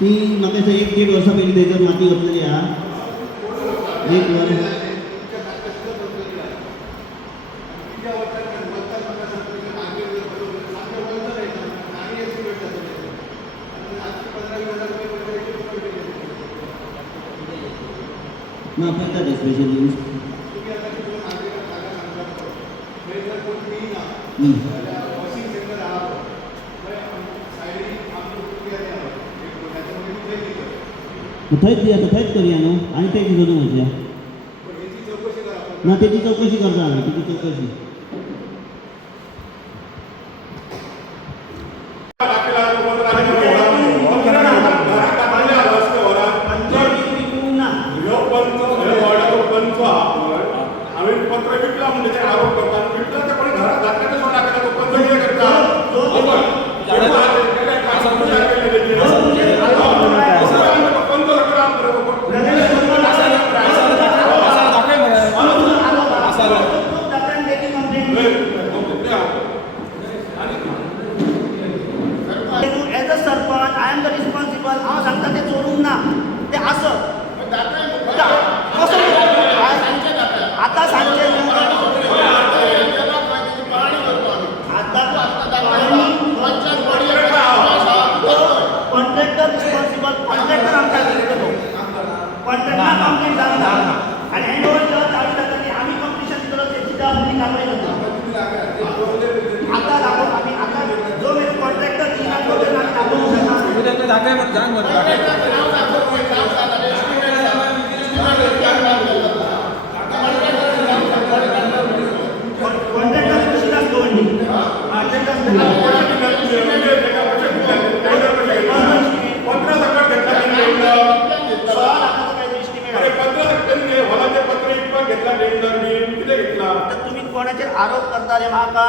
ती म्हाका दिसता 1-1.5 वर्सां पयलीं थंयसर माती घातलेली आहा. एक वर्स ना पळयता ते स्पेशलिस्ट. थंयच दिया थंयच करुया न्हू आनी तें सोदून वचया. ना तेची चवकशी करता आमी तेची चवकशी. हांव सांगता ते चोरूंक ना ते आसत आतां सांगचे कॉन्ट्रॅक्टर रिस्पॉन्सिबल कॉन्ट्रॅक्टर आमच्या कॉन्ट्रॅक्टर कंप्लीट जाता आनी हँड ओव्हर जेव्हा चालू जाता ती आमी कंप्लिशन दितलो तेची जबाबदारी कारवाई जाता. आतां दाखोवन आमी आतां जो वेळ कॉन्ट्रॅक्टर दिना तो वेळ आमी दाखोवंक तुम्ही कोणाचेर आरोप करता रे म्हाका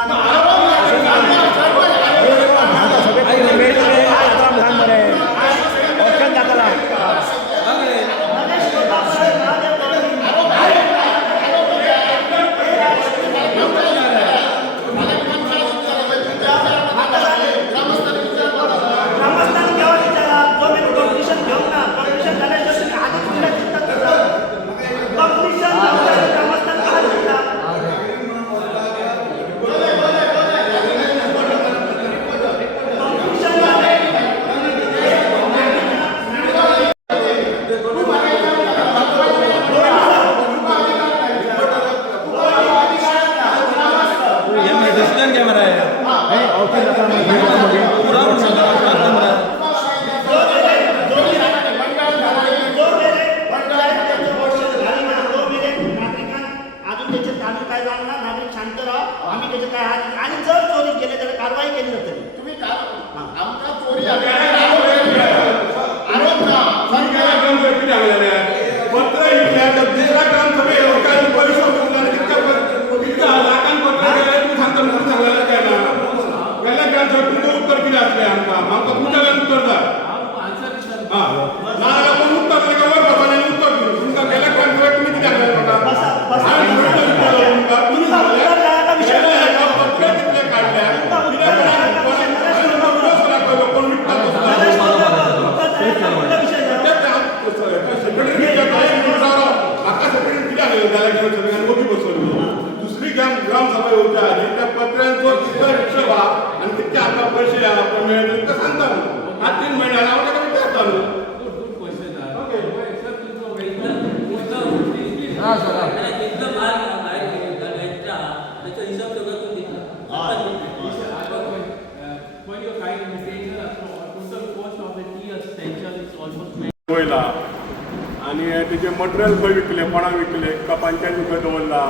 आणि त्याचे मटेरियल खंय विकले कोणाक विकले का पंचायती खंय दवरला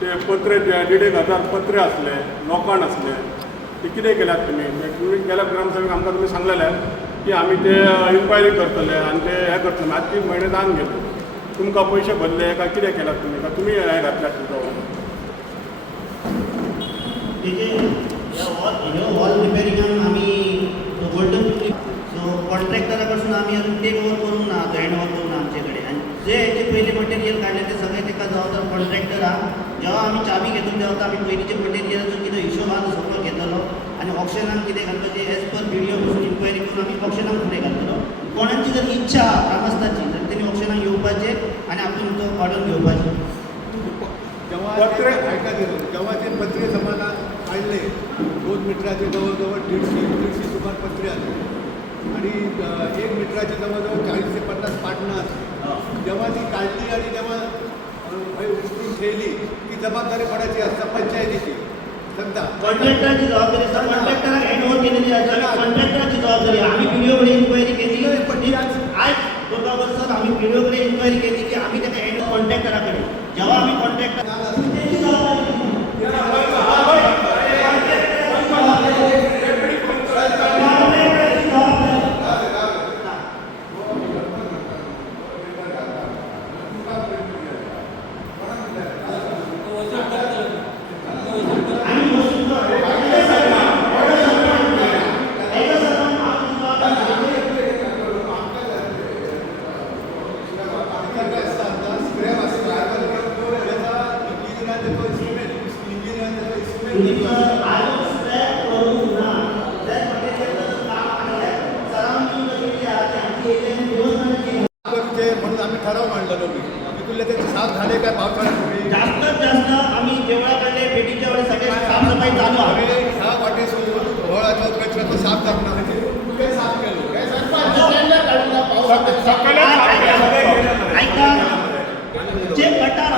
ते पत्रे 1,500 पत्रे असले लोकांड असले ते कितें केल्यात तुम्ही गेल्या ग्रामसभेक आमकां तुम्ही सांगलेले की आम्ही ते इन्क्वायरी करतले आणि ते हे करतले आज 3 महिने दान घेतले तुमकां पैसे भरले का कितें केल्यात तुम्ही का तुम्ही हे घातल्यात तुमचो वॉल रिपेरिंगान आमी गोल्डन कॉन्ट्रॅक्टरा कडसून आमी अजून टेक ओवर करूंक ना हँड ओवर करूंक ना आमचे कडेन आनी जे हेचे पयले मटेरियल काडले ते सगळे ताका जबाबदार कॉन्ट्रॅक्टर आहा जेव्हा आमी चावी घेतून तेव्हा आमी पयलींचे मटेरियलाचो कितें हिशोब आहा तो सगळो घेतलो आनी ऑप्शनाक कितें घालपाचें एज पर व्हिडिओ पासून इन्क्वायरी करून आमी ऑप्शनाक फुडें घालतलो कोणाची जर इच्छा आहा ग्रामस्थाची तर त्यांनी ऑप्शनाक येवपाचे आणि आपण तो ऑर्डर घेवपाची. जेव्हा ते पत्रे जमाना काढले 2 मीटराचे जवळजवळ 150 सुमार पत्रे आले आणि 1 मीटराचे जवळजवळ 40 ते 50 पाटणं असते. जेव्हा ती काढली आणि जेव्हा उचलून ठेवली ती जबाबदारी कोणाची असता पंचायतीची. समजा कॉन्ट्रॅक्टरची जबाबदारी असता, कॉन्ट्रॅक्टराक हँडओव्हर केलेली आहे, कॉन्ट्रॅक्टराची जबाबदारी. आम्ही PDO-कडे इन्क्वायरी केली आज दोन वर्षात आम्ही PDO-कडे इन्क्वायरी केली की आम्ही त्याला हँड कॉन्ट्रॅक्टराकडे जेव्हा आम्ही कॉन्ट्रॅक्टर म्हणून आम्ही ठराव मांडलेलो मी तुला त्याचे साफ झाले काय पावसाळ्यापूर्वी जास्तीत जास्त आम्ही देवळाकडे भेटीच्या वेळेस सगळे साफसफाई चालू आहे. आम्ही 6 वाटे होळाचा कचरा तो साफ करणार म्हणजे ते साफ केलं काय ऐका जे गटार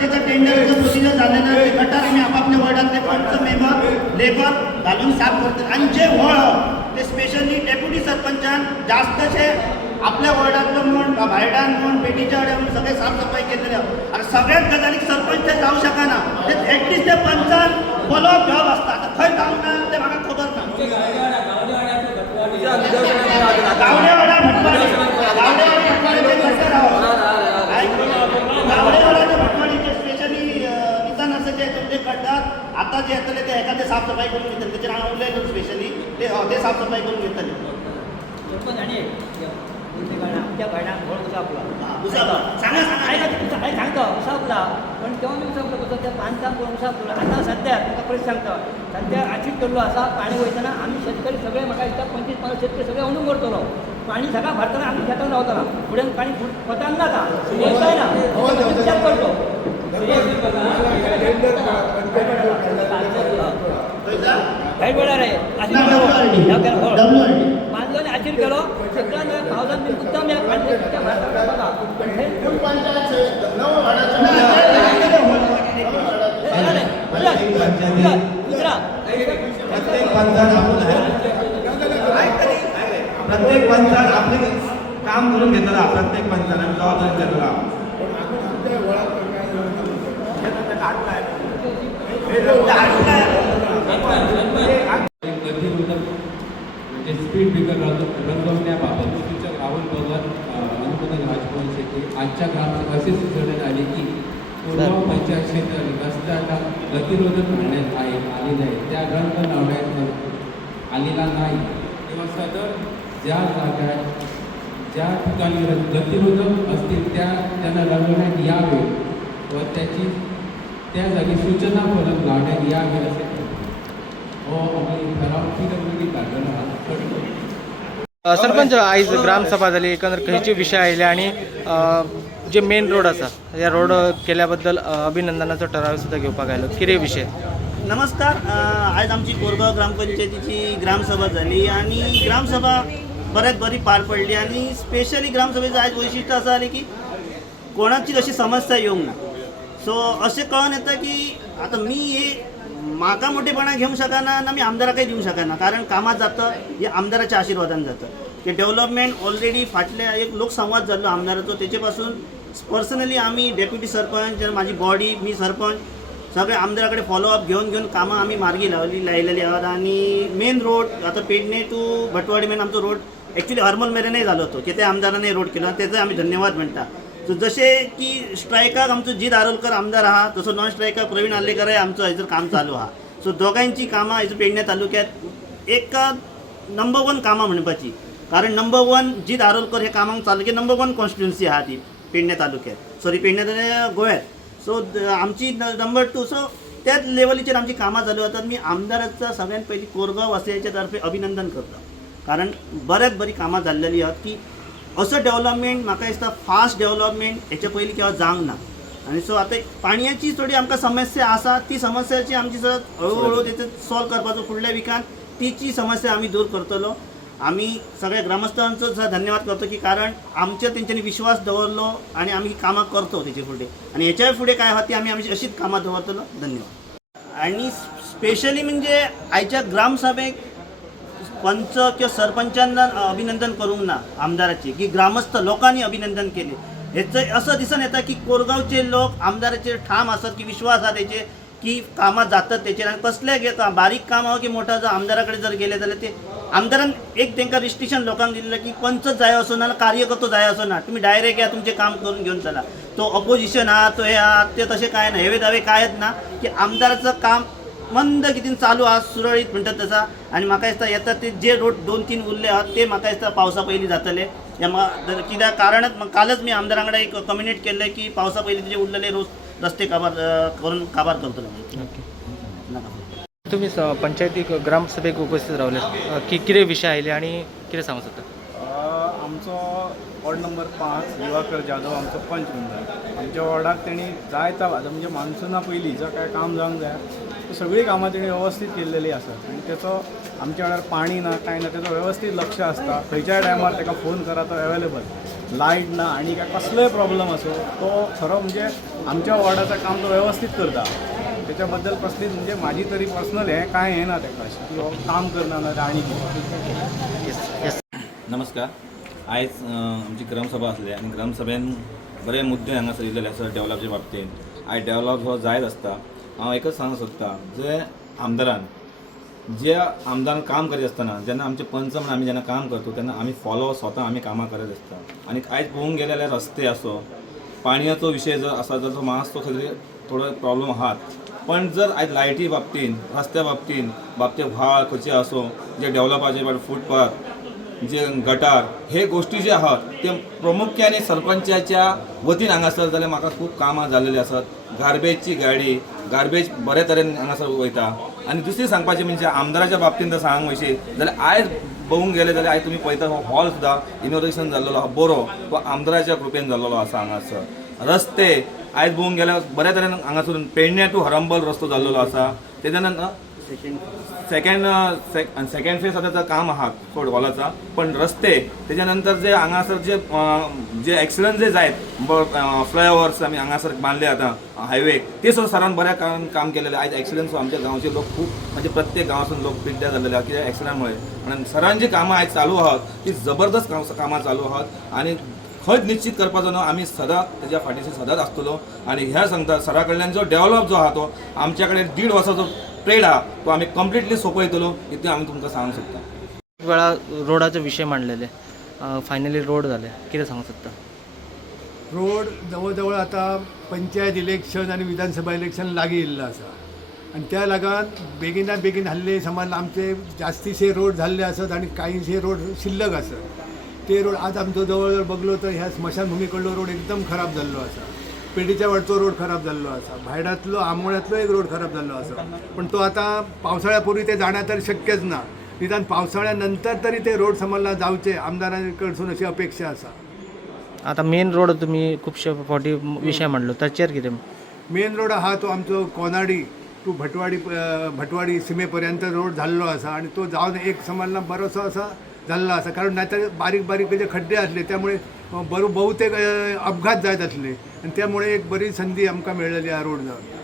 त्याचं टेंडरचं प्रोसिजर झालेलं ते गटार आम्ही आपापल्या वॉर्डातले पंच मेंबर लेबर घालून साफ करतात आणि जे वळ ते स्पेशली डेप्युटी सरपंचान जास्तशे आपल्या वॉर्डातलं म्हण भायडान म्हण पेटीच्या वाड्या म्हणून सगळे साफसफाई केलेले आणि सगळ्यात गजाली सरपंच ते जाऊ शकाना ते ॲटलिस्ट ते पंचान फॉलोअप घेवप असता. आता खंय जाऊन ना ते म्हाका खबर ना. गावडेवाडा भटवाडीचे स्पेशली निदान असं जे करतात आता जे येतले ते एखादे साफसफाई करून घेतले त्याचे नाव उरलेलं स्पेशली ते साफसफाई करून घेतले. आमच्या भायडान व्हड उसापला सांगा सांगता उसापला पण तेव्हा मी उसापलं कसं त्या बांधकाम करून उसापलं. आता सध्या तुका परत सांगता सध्या आठीत केल्लो असा पाणी वयतना आम्ही शेतकरी सगळे म्हाका दिसता 25 शेतकरी सगळे अणून करतलो. पाणी सगळं भरतना आम्ही शेतान रावताना फुडें पाणी पतांक नाका येताय ना विचार करतो. भाईबोळार आहे बांधलो आणि आचीर केलो सगळ्यांना पावसान बी उत्तम या पाणी प्रत्येक पंचायत आपले काम करून घेतला प्रत्येक पंचायत जबाबदारी घेतला. म्हणजे स्पीड ब्रेकर रंगवण्याबाबत सूचक राहुल भगवत अनुमोदन राजभवन शेट्टी आजच्या ग्रामात असे सुचवण्यात आले की पूर्व पंचायत क्षेत्रात रस्त्याला गतिरोधक करण्यात आलेले आहे त्या रंग लावण्यात आलेला नाही तेव्हा सदर ज्या जागा ज्या ठिकाणी गतिरोधक असतील त्यांना रंगवण्यात यावे व त्या जागी सूचना फलक लावण्यात यावे असे सरपंच आयज ग्रामसभा जाली एकंदर खंयचे विषय आयले आणि जे मेन रोड आसा या रोड केल्याबद्दल अभिनंदनाचो ठराव सुद्दां घेवपाक आयलो कितें विषय. नमस्कार. आज आमची कोरगाव ग्रामपंचायतीची ग्रामसभा झाली आणि ग्रामसभा बऱ्याच बरी पार पडली आणि स्पेशली ग्रामसभेचं आज वैशिष्ट्य असं आले की कोणाची कशी समस्या येऊंक ना. सो असे कळून येतं की आता मी हे म्हाका मोठेपणा घेऊन शकाना ना मी आमदाराकय देऊ शकाना कारण कामात जातं हे आमदाराच्या आशीर्वादान जातं की डेव्हलपमेंट ऑलरेडी फाटल्या एक लोकसंवाद झालो आमदाराचो त्याच्यापासून पर्सनली आम्ही डेप्युटी सरपंच माझी बॉडी मी सरपंच सगळे आमदाराकडे फॉलोअप घेऊन कामं आम्ही मार्गी लायलेली आहात आणि मेन रोड आता पेडणे टू भटवाडी मेन आमचो रोड ॲक्च्युली हरमल मेरेनय झालो होतो की त्या आमदाराने रोड केला त्याचा आम्ही धन्यवाद म्हणता. सो जसे की स्ट्रायकाक आमचो जीत आरोलकर आमदार आहा तसो नॉन स्ट्रायकाक प्रवीण आल्लेकरय आमचो हाजर काम चालू आहा. सो दोगांची कामां हाजर पेडणे तालुक्यात एक नंबर 1 कामां म्हणपाची कारण नंबर 1 जीत आरोलकर हे कामांक चालू की नंबर 1 कॉन्स्टिट्युन्सी आहा ती पेडणे तालुक्यात पेडणे गोव्यात. सो आमची नंबर 2 सो त्याच लेवलीचेर आमची कामां चालू आसात. मी आमदाराचं सगळ्यात पहिली कोरगांव वासियांच्या तर्फे अभिनंदन करता, कारण बऱ्याच बरी कामां जाल्लेली आहात की असं डेव्हलपमेंट म्हाका दिसता फास्ट डेव्हलपमेंट हेच्या पयलीं केव्हा जावंक ना. आणि सो आता पाणयाची थोडी आमकां समस्या आसा, ती समस्याची आमची जर हळूहळू तेचे सॉल्व करपाचो फुडल्या विकान तीची समस्या आमी दूर करतलो. आम्ही सगळ्या ग्रामस्थांचो सुद्धा धन्यवाद करतो की कारण आमच्या तेंच्यांनी विश्वास दवरलो आणि आम्ही कामां करतो तेचे फुडें, आणि हेच्या फुडें काय आहा ती आमी आमची अशीच कामां दवरतलो. धन्यवाद. आणि स्पेशली म्हणजे आयच्या ग्रामसभेक पंच किंवा सरपंचांना अभिनंदन करूंक ना आमदाराचे, की ग्रामस्थ लोकांनी अभिनंदन केले. हेचं असं दिसून येता की कोरगांवचे लोक आमदाराचेर ठाम आसात, की विश्वास आसा तेचे की कामां जातात तेचेर. आणि कसलेय बारीक काम हो की मोठा जर आमदाराकडे जर गेले जाल्यार ते आमदारान एक तांकां रिस्ट्रिक्शन लोकांक दिल्लें की पंचच जाय असो ना, कार्यकर्तो जाय असो ना, तुम्ही डायरेक्ट या तुमचे काम करून घेऊन चला. तो ऑपोजिशन आहा तो हे आहा ते तशें काय ना, हेवे दावे कांयच ना, की आमदाराचं काम मंद कितें चालू आहा सुरळीत म्हणटात तसा. आणि म्हाका दिसता येता ते जे रोड 2-3 उरले आहात ते म्हाका दिसता पावसा पयलीं जातले. कित्याक कारणच कालच मी आमदारांकडे एक कम्युनिकेट केल्लें की पावसा पयलीं जे उरलेले रस्ते काबार करून काबार करतलो. तुम्ही पंचायतीक ग्रामसभेक उपस्थित रावले की कितें विशय आयले आणि कितें सांगू शकता? आमचो वॉर्ड नंबर 5 दिवाकर जाधव आमचो पंच म्हणटा. आमच्या वॉर्डाक तेणी जायता म्हणजे मान्सुना पयलीं जर काय काम जावंक जाय ती सगळीं कामां तेणी वेवस्थीत केल्लेली आसात. आणि तेचो आमच्या वाड्यार पाणी ना कांय ना, तेचो वेवस्थीत लक्ष आसता. खंयच्याय टायमार ताका फोन करा तो अवेलेबल. लायट ना आनी काय कसलोय प्रॉब्लम असो तो खरो म्हणजे आमच्या वॉर्डाचं काम तो वेवस्थीत करता. त्याच्याबद्दल कसलीच म्हणजे माझी तरी पर्सनल हे काय हे ना ताका की हो काम करना ना आनी नमस्कार. आयज आमची ग्रामसभा आसली आनी ग्रामसभेन बरे मुद्दे हांगासर येयलेले आसा डेव्हलपच्या बाबतीन. आयज डेव्हलप हो जायत आसता. हांव एकच सांगूंक सोदतां जे आमदारान काम करीत आसतना जेन्ना आमचे पंच म्हणून आमी जेन्ना काम करता तेन्ना आमी फॉलो स्वता आमी कामां करत आसता. आनी आयज पळोवंक गेले जाल्यार रस्ते असो पाणयाचो विशय जर आसा जाल्यार तो मातसो खंय थोडो प्रॉब्लम आहात. पण जर आयज लायटी बाबतीन रस्त्या बाबतीन व्हाळ खंयचे असो जे डेव्हलपाचे फुटपाथ जे गटार हे गोष्टी जे आहात ते प्रामुख्याने सरपंचाच्या वतीन हांगासर जाल्यार म्हाका खूब कामां जाल्लेली आसात. गार्बेजची गाडी गार्बेज बरे तरेन हांगासर वयता. आनी दुसरी सांगपाचें म्हणजे आमदाराच्या बाबतीन जर सांगूंक वयशी जाल्यार आयज पळोवंक गेले जाल्यार आयज तुमी पळयता हो हॉल सुद्दां इनॉग्रेशन जाल्लो आहा बरो तो आमदाराच्या कृपेन जाल्लो आसा. हांगासर रस्ते आयज पळोवंक गेल्यार बऱ्या तरेन हांगासरून पेडण्या टू हरंबल रस्तो जाल्लो आसा. तेच्या नंतर सेकंड फेज आतां काम आहा थोडं हॉलाचा. पण रस्ते त्याच्या नंतर जे हांगासर जे एक्सिडंट जे जायत फ्लायओव्हर्स आमी हांगासर बांदले आतां हायवे ते सुद्दां सरान बऱ्या काम केलेले. आयज एक्सिडंट आमच्या गांवचे लोक खूब म्हणजे प्रत्येक गांवांसून लोक पिड्ड्यार जाल्लेले आहात कित्याक एक्सिडंटामुळे. आणि सरांची कामां आयज चालू आहात ती जबरदस्त कामां चालू आहात. आणि खंयच निश्चित करपाचो न्हू आमी सदां तेज्या फाटीशी सदांच आसतलो. आणि ह्या सांगता सरा कडल्यान जो डेव्हलप जो आहा तो आमच्या कडेन 1.5 वर्साचो ट्रेड आहा तो आमी कंप्लिटली सोंपयतलो इतलें आमी तुमकां सांगूंक सोदता. वेळा रोडाचे विशय मांडलेले फायनली रोड जाले कितें सांगू शकता? रोड जवळ आता पंचायत इलेक्शन आणि विधानसभा इलेक्शन लागीं येयल्लें आसा. आणि त्या लगान बेगिना बेगीन हल्ले समान आमचे जास्तीशे रोड झाले असत आणि काहीशे रोड शिल्लक असत. ते रोड आज आमचो जवळ बघलो तर ह्या स्मशानभूमी कडलो रोड एकदम खराब जाल्लो आसा. पेडीच्या वाटचो रोड खराब जाल्लो आसा. भायडातलो आंबोळ्यातलो एक रोड खराब जाल्लो आसा. पण तो आता पावसाळ्यापूर्वी ते जाणं तर शक्यच ना. निदान पावसाळ्यानंतर तरी ते रोड समजला जावचे आमदारांकडसून अशी अपेक्षा आसा. आता मेन रोड तुम्ही खूपशे फावटी विशय मांडलो ताचेर कितें? मेन रोड आहा तो आमचो कोनाडी टू भटवाडी सीमेपर्यंत रोड जाल्लो आसा. आणि तो जावन एक समजला बरोसो असा झाला आसा. कारण नाहीतर बारीक बारीक जे खड्डे असले त्यामुळे बहुतेक अपघात जायत असले. आणि त्यामुळे एक बरी संधी आमकां मेळलेली हा रोड जावन.